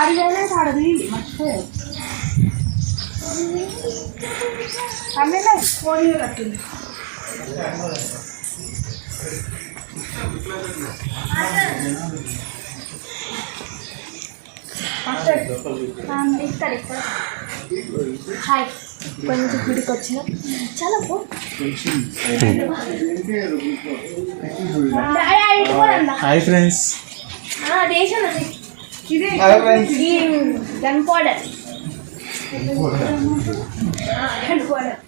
అడిగానే ఆడది మర్చిపోయారు అమ్మేనా ఫోన్ కట్టింది ఇక్కడ హాయ్ కొంచెం గుడికి వచ్చిన చాలా హాయ్ ఫ్రెండ్స్ ఇదే గన్ పౌడర్ గన్ పౌడర్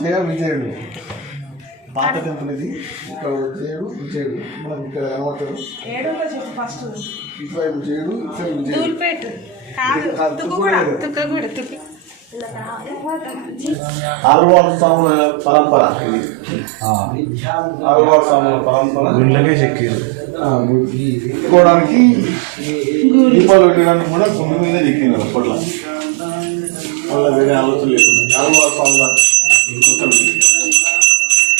జయ విజయుడు పాత టెంపుల్ ఇది. ఇక్కడ జయుడు విజయుడు మనకి ఇక్కడ ఏమంటారు ఏడులో చెప్పు ఫస్ట్ ఇటువైపు జయుడు ఇక్కడ విజయుడు. దూల్పేట ఆల్వార్ స్వాముల పరంపర ఇది. ఆల్వార్ స్వాముల పరంపర గుండెలకే చెక్కారు. చెక్కోవడానికి దీపాలు పెట్టడానికి కూడా గుండె మీద చెక్కినారు అప్పట్లో. మళ్ళీ వేరే ఆలోచన లేకుండా ఆల్వార్ స్వాముల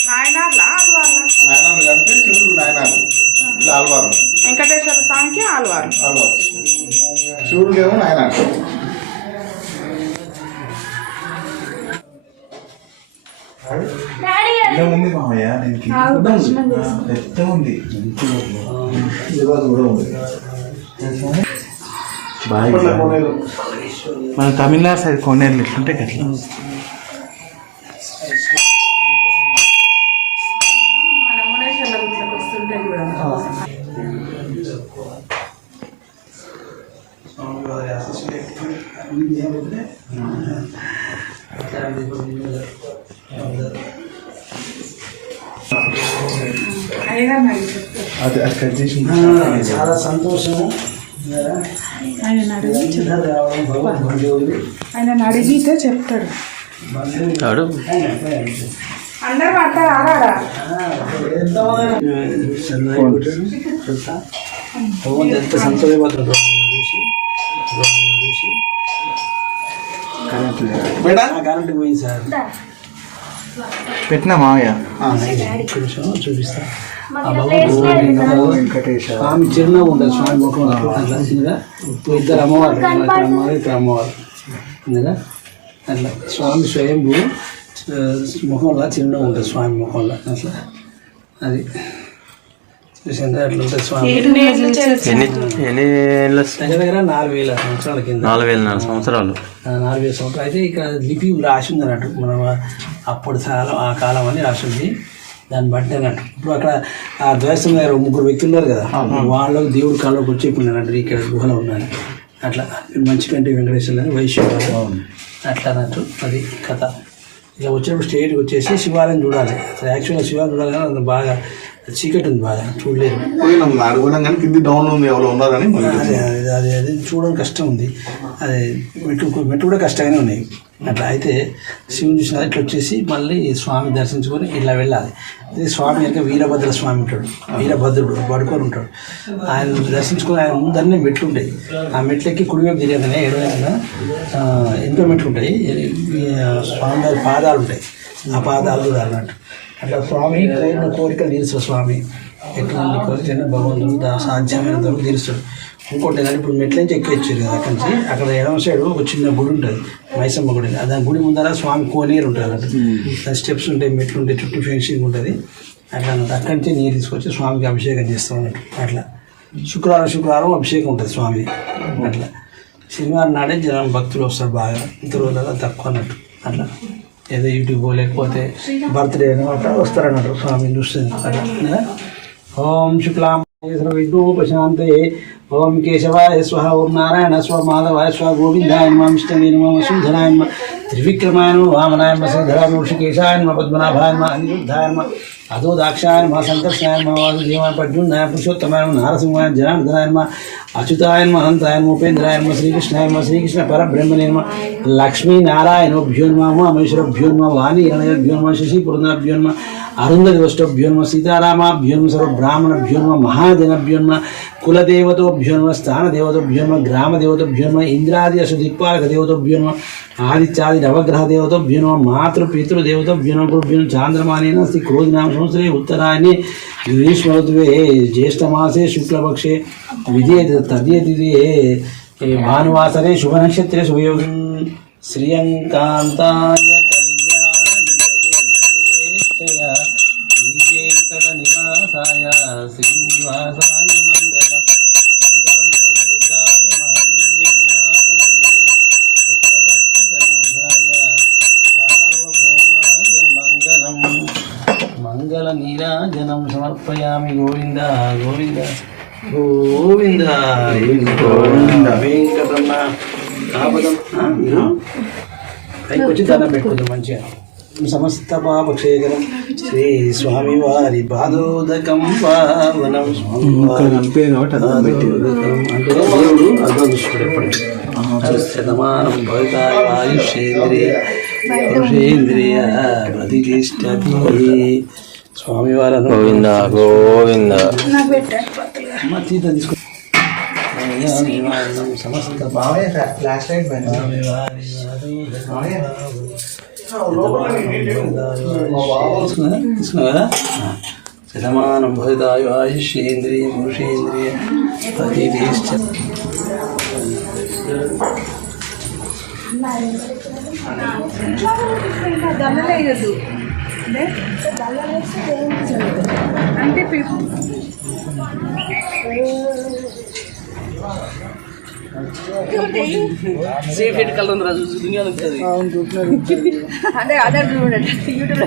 నాయనారు అంటే శివుడు నాయనారు, ఇది ఆల్వారు. వెంకటేశ్వర స్వామికి ఆల్వారు. ఆల్వారు శివుడు ఏమో నాయనారు. ఎంత ఉంది మామయ్య దీనికి? ఎంత ఉంది కూడా ఉంది. బాగా మన తమిళనాడు సైడ్ కోనేరులు ఎట్లుంటే అట్లా. అది అక్కడ చేసి చాలా సంతోషము. ఆయన అడిగితే చెప్తాడు. అందరూ పడతారు ఆడాడా ఎంత సంతోషపడుతుంది చూసి. కరెంట్ పోయింది సార్. పెట్టినా మామయ్య చూపిస్తా. స్వామి చిరునవ్వు ఉంటుంది స్వామి ముఖం అట్లా చిన్నగా. ఇద్దరు అమ్మవారు, అమ్మవారు ఇక్కడ అమ్మవారు అందుగా అట్లా. స్వామి స్వయంభూ ముఖంలో చిరునవ్వు ఉంటుంది స్వామి ముఖంలో అట్లా. అది చూసిందా అట్లా ఉంటుంది స్వామి. దగ్గర 4,000 సంవత్సరాల కింద. 4,000 సంవత్సరాలు. 4,000 సంవత్సరాలు. అయితే ఇక్కడ లిపి రాసి ఉంది అన్నట్టు. మనం అప్పుడు ఆ కాలం అని రాసి ఉంది. దాన్ని బట్టి అన్నట్టు ఇప్పుడు అక్కడ ఆ ద్వైతం దగ్గర 3 వ్యక్తులు ఉన్నారు కదా, వాళ్ళకు దేవుడు కాళ్ళకి వచ్చి ఇప్పుడు అన్నట్టు ఇక్కడ గుహలో ఉన్నాను అట్లా. మంచికంటి వెంకటేశ్వర అని వైశ్వరావు అట్లా అన్నట్టు. అది కథ. ఇలా వచ్చినప్పుడు స్టేట్కి వచ్చేసి శివాలయం చూడాలి. అసలు యాక్చువల్గా శివాలయం చూడాలి కానీ అది బాగా చీకటి ఉంది, బాగా చూడలేదు. కానీ కింది డౌన్ ఉంది, ఎవరు ఉన్నారని అది చూడడం కష్టం ఉంది. అది మెట్లు కూడా కష్టంగానే ఉన్నాయి అట్లా. అయితే శివుని చూసిన ఇట్లా వచ్చేసి మళ్ళీ స్వామి దర్శించుకొని ఇట్లా వెళ్ళాలి. ఇది స్వామి అంటే వీరభద్ర స్వామి ఉంటాడు, వీరభద్రుడు పడుకొని ఉంటాడు. ఆయన దర్శించుకొని ఆయన ముందరనే మెట్లు ఉంటాయి. ఆ మెట్లకి కుడివైపు తిరగగానే ఎడవైపున 8 మెట్లు ఉంటాయి. స్వామి గారి పాదాలు ఉంటాయి, ఆ పాదాలు కూడా అన్నట్టు అట్లా. స్వామి కోరికలు తీరుస్తాడు. స్వామి ఎట్లాంటి కోరికైనా భగవంతుడు సాధ్యమైనంత వరకు తీరుస్తాడు. ఇంకోటి ఏంటంటే ఇప్పుడు మెట్ల నుంచి ఎక్కొచ్చారు కదా అక్కడి నుంచి. అక్కడ ఎడమ సైడ్ ఒక చిన్న గుడి ఉంటుంది, మైసమ్మ గుడి. దాని గుడి ముందర స్వామి కోనేరు ఉంటుంది అన్నట్టు. దాని స్టెప్స్ ఉంటాయి, మెట్లు ఉంటాయి, చుట్టూ ఫెన్సింగ్ ఉంటుంది అట్లా అన్నట్టు. అక్కడి నుంచి నీరు తీసుకొచ్చి స్వామికి అభిషేకం చేస్తాం అన్నట్టు అట్లా. శుక్రవారం అభిషేకం ఉంటుంది స్వామి అట్లా. శనివారం నాడే జనం భక్తులు వస్తారు బాగా, ఇంత రోజులలో తక్కువ అన్నట్టు అట్లా. ఏదో యూట్యూబ్ లేకపోతే బర్త్డే అనమాట వస్తారన్నట్టు స్వామి చూస్తుంది అట్లా. ఓం శుక్లాం విష్ణుపశాంతే ఓం కేశవాయ స్వహ ఓం నారాయణ స్వ మాధవాయ స్వ గోవిందాయ నమ విష్ణవే నమ వసుంధరాయ నమ త్రివిక్రమాయ నమ వామనాయ నమ శ్రీధరాయ నమ ఋషికేశాయ నమ పద్మనాభాయ నమ అనిరుద్ధాయ నమ అధోదాక్షాయ నమ సంకర్షణాయ నమ వాసుదేవాయ పద్యున్నాయ పురుషోత్తమాయ నమ నారసింహాయ జనార్దనాయ నమ అచ్యుతాయ నమ అనంతాయ నమ ఉపేంద్రాయ నమ శ్రీకృష్ణాయ నమ శ్రీకృష్ణ పరబ్రహ్మణే నమ లక్ష్మీనారాయణోభ్యో నమ ఉమామహేశ్వరభ్యో నమ వాణి రణయభ్యో నమ శశి పురంధరభ్యో నమ అరుంధతివష్టభ్యో నమ సీతారామాభ్యో నమ సర్వబ్రాహ్మణభ్యో నమ మహాజనభ్యో నమ కులదేవతోభ్యో నమ స్థానదేవతోభ్యో నమ గ్రామదేవతోభ్యో నమ ఇంద్రాది అసు దిక్పాలక దేవతోభ్యో నమ ఆదిత్యాది నవగ్రహ దేవతోభ్యో నమ మాతృపితృదేవతోభ్యో నమ గురుభ్యో నమ చాంద్రమానేన శ్రీ క్రోధినామ సంవత్సరే ఉత్తరాయణే గ్రీష్మఋతువే జ్యేష్ఠమాసే శుక్లపక్షే విజయ తదియతిథే భానువాసరే శుభనక్షత్రే శుభయోగం శ్రియంకాంతాయ కళ్యాణనిలయ శ్రీవేంకట నివాసాయ శ్రీనివాసాయ మంగళం మంగళం కౌసల్యాయ మహనీయ గుణాకరే చక్రవర్తి తనూజాయ సార్వభౌమాయ మంగళం మంగళ నీరాజనం సమర్పయామి గోవింద గోవింద గోవింద గోవింద వెంకటరమణ కాపదం మీరు పైకి వచ్చి దండం పెట్టుకుంటాం మంచిగా సమస్త పాపక్షేకరం శ్రీ స్వామివారి పాదోదకం పావనం అంటే దేవుడు అదృష్టుడు ఎప్పటికీ శతమానం భవితాయుషేంద్రియ పురుషేంద్రియ ప్రతిష్టతి స్వామివారు గోవింద గోవింద తీర్థ తీసుకు సమస్త తీసుకున్నా కదా శతమానం భవితాయు ఆయుష్యేంద్రియ పురుషేంద్రియ ప్రతిష్ట అంటే సేఫ్ కలర్ ఉంది రాజు దునియాలో అదే అదర్ యూట్యూబ్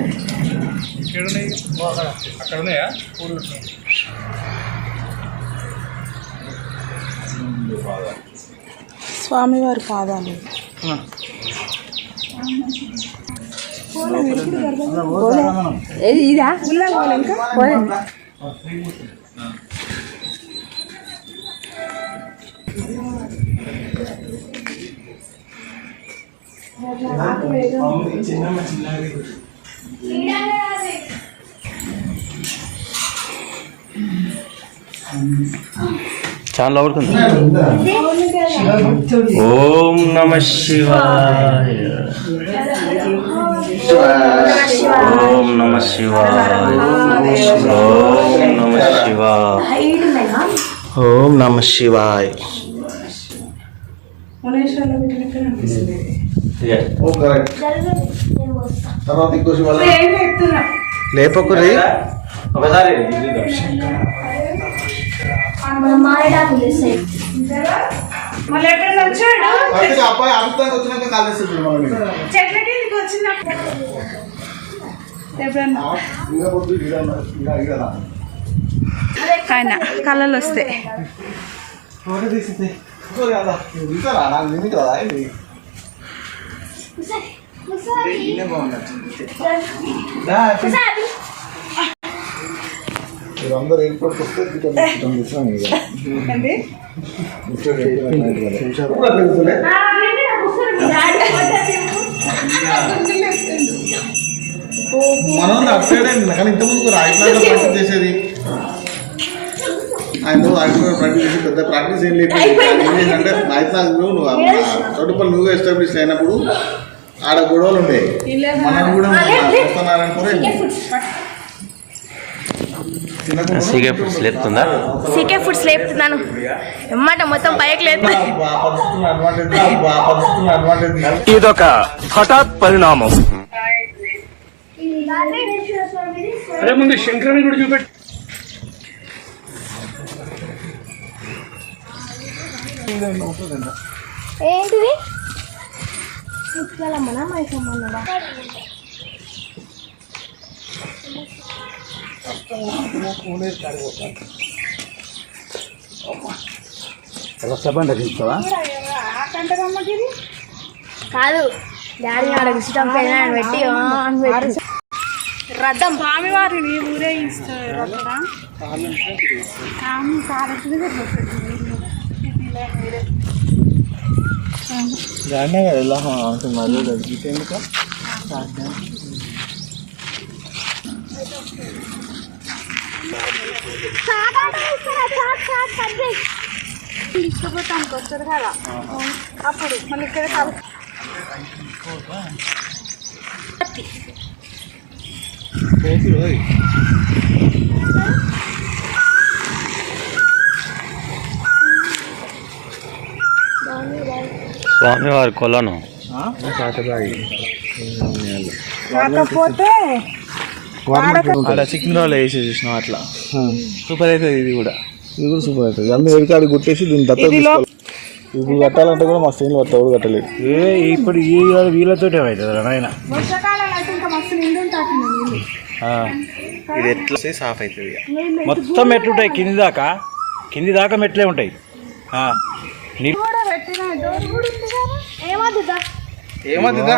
అక్కడ ఉన్నాయా స్వామివారి పాదాలు ఇదా ఇంకా చాలా పడుతుంది. ఓం నమ శివాయ ఓం నమ శివాయ ఓం నమ శివాయ ఓం నమ శివాయ. ఓ కరెక్ట్. తర్వాత ఇంకో శివాలయం లేపకురి ఒకసారి మళ్ళీ ఎక్కడ వచ్చాడు అబ్బాయి అభిప్రాయం వచ్చినాక కాలేస్తుంది మనం చెట్లకి వచ్చినప్పుడు ఎప్పుడన్నా ఆయన కళలు వస్తాయి అందరూ ఎయిర్పోర్ట్కి వస్తే మనం అటు సైడ్ కానీ ఇంతకుముందు రాయిప్లాగా ప్రాక్టీస్ చేసేది ఆయన రాయిప్లాగా ప్రాక్టీస్ చేసి పెద్ద ప్రాక్టీస్ ఏం లేదు. ఏంటంటే రాయిప్లాగ్లో నువ్వు చోటుపల్లి నువ్వు ఎస్టాబ్లిష్ అయినప్పుడు ఆడ గొడవలు ఉండేవి. మనం కూడా వస్తున్నారని కూడా సీకే ఫుడ్స్ లేపుతుందా? సీకే ఫుడ్స్ లేపుతున్నాను ఎమ్మాట మొత్తం పైకి లేదు. ఇదొక హఠాత్ పరిణామం. ముందు శంకరుని కూడా చూపెట్టు. ఏంటిది కాదు డాడీ ఆడ ఇష్టం పెట్టి రథం స్వామివారిని ఊరేగిస్తారు అక్కడ తీసుకుపోతానికి వస్తుంది కదా అప్పుడు మళ్ళీ ఇక్కడ స్వామివారి కొలను కాకపోతే అలా సికింద్రాబాద్లో వేసి చూసినాం అట్లా సూపర్ అవుతుంది ఇది కూడా సూపర్ అవుతుంది అన్ని ఎడికాడి గుట్టేసి దీన్ని దత్త తీసుకోవాలి. ఇప్పుడు కట్టాలంటే కూడా మా స్టైన్ ఎవరు కట్టలేదు. ఇప్పుడు ఈ వీళ్ళతో ఏమవుతుంది నాయన వర్షాకాలంలో అయితే ఇంకా మస్తు నిండు ఉంటుంది ఇది ఎట్లా సాఫ్ అవుతుంది ఇక. మొత్తం మెట్లు ఉంటాయి కింది దాకా మెట్లే ఉంటాయి కూడా పెట్టిన డోర్ కూడా ఉంది కదా ఏమద్దా